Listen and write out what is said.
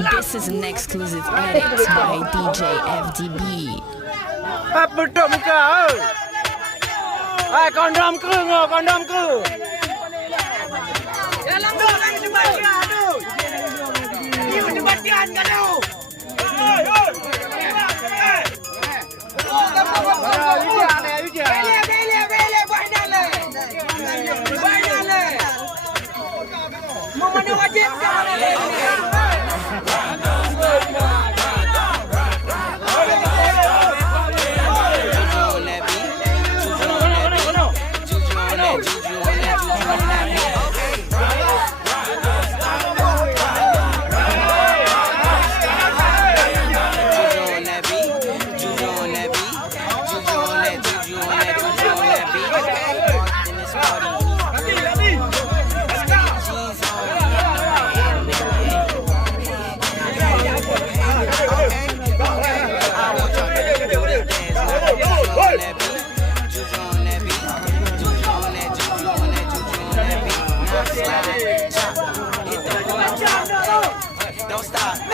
This is an exclusive edit by DJ FDB. Apa dok muka? Kondom ke? Kondom ke? Dalam dok lagi dibatian tu. Ini dibatian kan tu. Bele buat dah le. Buat dah le. Mana wajib kan? Don't stop.